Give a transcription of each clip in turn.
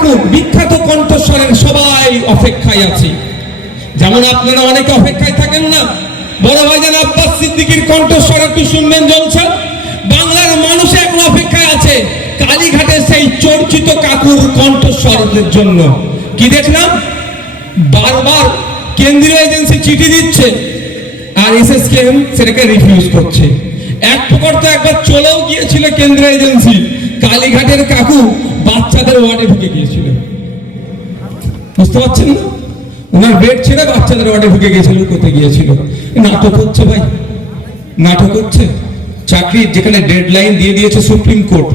থাকুন বিখ্যাত কণ্ঠস্বরের সবাই অপেক্ষায় আছি। যেমন আপনারা অনেকে অপেক্ষায় থাকেন না, বড় ভাইজান আব্বাস সিদ্দিকীর কণ্ঠস্বর একটু শুনবেন জলসা। বাংলার মানুষ এখন অপেক্ষায় আছে কালীঘাটের সেই চর্চিত কাকুর কণ্ঠস্বরের জন্য। কি দেখলাম? বারবার কেন্দ্রীয় এজেন্সি চিঠি দিচ্ছে আর এস এস এসএসকেএম সেটাকে রিফিউজ করছে। এক প্রকার তো একবার চলেও গিয়েছিল কেন্দ্রীয় এজেন্সি। কালীঘাটের কাকু বাচ্চাদের ওয়ার্ডে ঢুকে গিয়েছিল। বুঝতে পারছেন না? ওনার বেড ছেড়ে বাচ্চাদের ওয়ার্ডে ঢুকে গিয়েছিল কোথা গিয়েছিল। নাটক হচ্ছে ভাই। নাটক হচ্ছে। চাকরির যেখানে ডেডলাইন দিয়ে দিয়েছে সুপ্রিম কোর্ট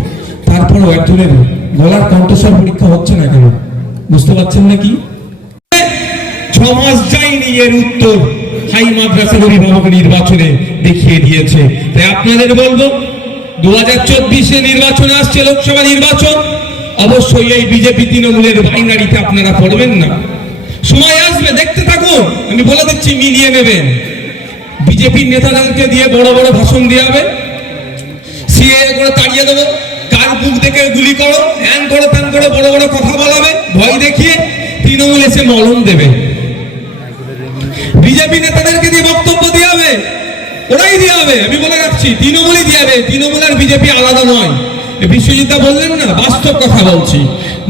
তারপরেও একজনের গলার কণ্ঠস্বর পরীক্ষা হচ্ছে না কেন? বুঝতে পারছেন না কি? ছ মাস যায়নি এর উত্তর। হাই মাদ্রাসার অভিভাবক নির্বাচনে দেখিয়ে দিয়েছে। তাই আপনাদের বলব দু হাজার চব্বিশে নির্বাচনে আসছে, লোকসভা নির্বাচন। অবশ্যই এই বিজেপি তৃণমূলের বাইনারিতে আপনারা পড়বেন না। সময় আসবে, দেখতে থাকুন। আমি বলে দিচ্ছি, মিলিয়ে নেবেন। বিজেপির নেতাদেরকে দিয়ে বড় বড় ভাষণ দিয়ে হবে। সিএ করে তাড়িয়ে দেবো। কার বুক দেখে গুলি করো হ্যান করো ত্যান করো, বড় বড় কথা বলাবে, ভয় দেখিয়ে তৃণমূল এসে মলম দেবে বিজেপি নেতাদেরকে দিয়ে বক্তব্য দিয়ে হবে ওরাই দিয়ে হবে, আমি বলে রাখছি, তৃণমূলই দিয়ে হবে, তৃণমূল আর বিজেপি আলাদা নয়। বিশ্বজিৎদা বললেন না, বাস্তব কথা বলছি।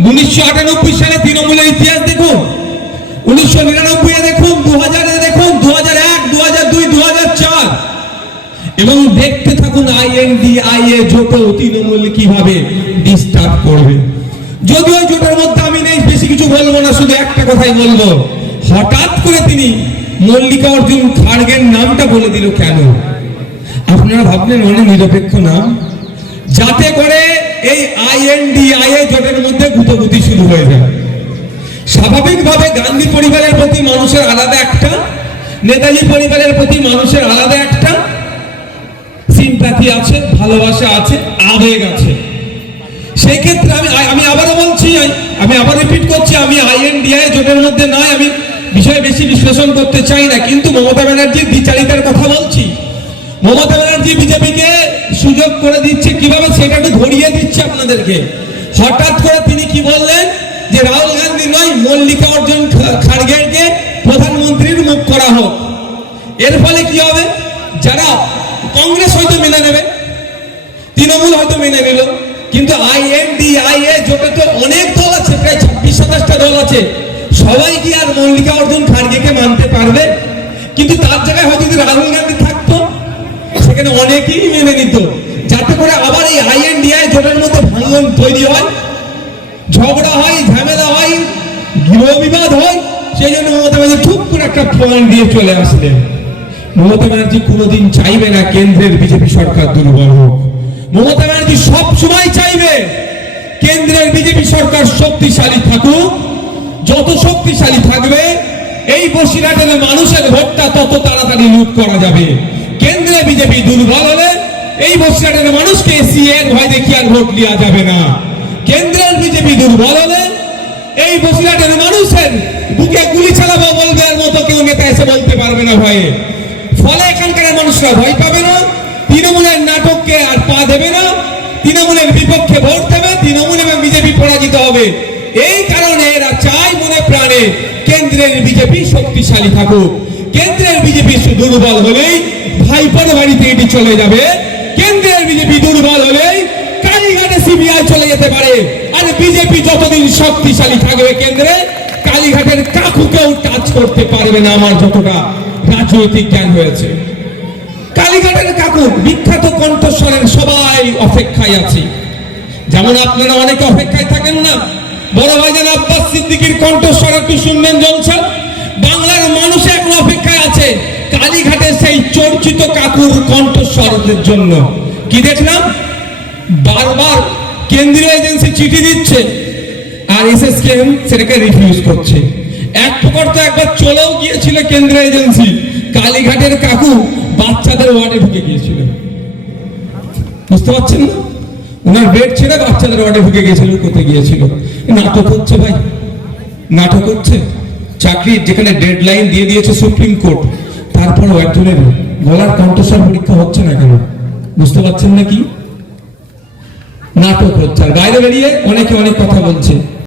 উনিশশো আটানব্বই সালে তৃণমূলের ইতিহাস দেখুন, উনিশশো নিরানব্বই এ দেখুন দু হাজারে দেখুন দু হাজার এক দু হাজার দুই দু হাজার চার। এবং দেখতে থাকুন আইএনডি এ জোট তৃণমূল কীভাবে ডিস্টার্ব করবে। যদিও জোটের মধ্যে আমি নেই, বেশি কিছু বলব না, শুধু একটা কথাই বলব। হঠাৎ করে তিনি মল্লিকা অর্জুন খাড়গের নামটা বলে দিল কেন? আপনারা ভাবলেন অনেক নিরপেক্ষ নাম? যাতে করে এই আইএনডি আইএ জোটের মধ্যে গুতগুতি শুরু হয়ে যায়। স্বাভাবিকভাবে গান্ধী পরিবারের প্রতি মানুষের আলাদা একটা, নেতাজি পরিবারের প্রতি মানুষের আলাদা একটা। সিম্প্যাথি আছে, ভালোবাসা আছে, আবেগ আছে। সেই ক্ষেত্রে আমি আমি আবারও বলছি, আমি আবার রিপিট করছি, আমি আইএনডিআই জোটের মধ্যে নয়, আমি বিষয়ে বেশি বিশ্লেষণ করতে চাই না, কিন্তু মমতা ব্যানার্জির দ্বিচারিতার কথা বলছি। মমতা ব্যানার্জি বিজেপিকে সুযোগ করে দিচ্ছে কীভাবে, সেটা একটু ধরিয়ে দিচ্ছে আপনাদেরকে। হঠাৎ করে তিনি কি বললেন যে, রাহুল গান্ধী নয়, মল্লিকা অর্জুন খাড়গেকে প্রধানমন্ত্রীর মুখ করা হোক। এর ফলে কি হবে? যারা কংগ্রেস হয়তো মেনে নেবে, তৃণমূল হয়তো মেনে নিল, কিন্তু আইএনডিআইএ জোটে তো অনেক দল আছে, প্রায় ছাব্বিশ সাতাশটা দল আছে। সবাই কি আর মল্লিকা অর্জুন খাড়গেকে মানতে পারবে? কিন্তু তার জায়গায় হয়তো যদি রাহুল গান্ধী থাকতো, সেখানে অনেকেই মেনে নিত। যাতে করে আবার এই আইএনডিআই জোটের মধ্যে ভাঙন তৈরি হয়, ঝগড়া হয়, ঝামেলা হয় গৃহ বিবাদ হয়, সেই জন্য মমতা ব্যানার্জি খুব করে একটা পয়েন্ট দিয়ে চলে আসলেন। মমতা ব্যানার্জি কোনোদিন চাইবে না কেন্দ্রের বিজেপি সরকার দুর্বল হোক। মমতা ব্যানার্জি সব সময় চাইবে, কেন্দ্রের বিজেপি সরকার শক্তিশালী থাকুক। যত শক্তিশালী থাকবে, এই বসিরহাটের মানুষের ভোটটা তত তাড়াতাড়ি লুট করা যাবে। কেন্দ্রে বিজেপি দুর্বল হলে এই বসিরহাটের মানুষকে সিএ ভয় দেখিয়ে আর ভোট নেওয়া যাবে না। কেন্দ্রের বিজেপি দুর্বল হলে এই বসিরহাটের মানুষের বুকে গুলি চালাবো বলবে এর মতো কেউ নেতা এসে বলতে পারবে না ভয়ে। ফলে এখানকার মানুষরা ভয় পাবে না, তৃণমূলের নাটককে আর পা দেবে না, তৃণমূলের বিপক্ষে ভোট দেবে, তৃণমূল এবং বিজেপি পরাজিত হবে এই কারণে এরা চায় মনে প্রাণে কেন্দ্রের বিজেপি শক্তিশালী থাকুক। কেন্দ্রের বিজেপি দুর্বল হলেই ভাইপোর বাড়িতে এটি চলে যাবে। কেন্দ্রের বিজেপি দুর্বল হলেই কালীঘাটে সিবিআই চলে যেতে পারে। আর বিজেপি যতদিন শক্তিশালী থাকবে কেন্দ্রে, কালীঘাটের কাকুকেও টাচ করতে পারবে না আমার যতটা রাজনৈতিক জ্ঞান হয়েছে। কালীঘাটের কাকু, বিখ্যাত কণ্ঠস্বরের সবাই অপেক্ষায় আছি। যেমন আপনারা অনেকে অপেক্ষায় থাকেন না বড় ভাইজান আব্বাস সিদ্দিকীর কণ্ঠস্বর একটু শুনবেন জলসা। বাংলার মানুষ এখন অপেক্ষায় আছে কালীঘাটের সেই চর্চিত কাকুর কণ্ঠস্বরের জন্য। কি দেখলাম? বারবার কেন্দ্রীয় এজেন্সি চিঠি দিচ্ছে আর এসএসকেএম সেটাকে রিফিউজ করছে। এক প্রকার তো একবার চলেও গিয়েছিল কেন্দ্রীয় এজেন্সি। কালীঘাটের কাকু বাচ্চাদের ওয়ার্ডে ঢুকে গিয়েছিল। বুঝতে পারছেন না? ওনার বেড ছেড়ে বাচ্চাদের ওয়ার্ডে ঢুকে গিয়েছিল, কোথায় গিয়েছিল? নাটক হচ্ছে ভাই। নাটক হচ্ছে। চাকরির যেখানে ডেডলাইন দিয়ে দিয়েছে সুপ্রিম কোর্ট তারপরও একজনের গলার কণ্ঠস্বর পরীক্ষা হচ্ছে না কেন? বুঝতে পারছেন না কি নাটক হচ্ছে। আর বাইরে বেরিয়ে অনেকে অনেক কথা বলছে।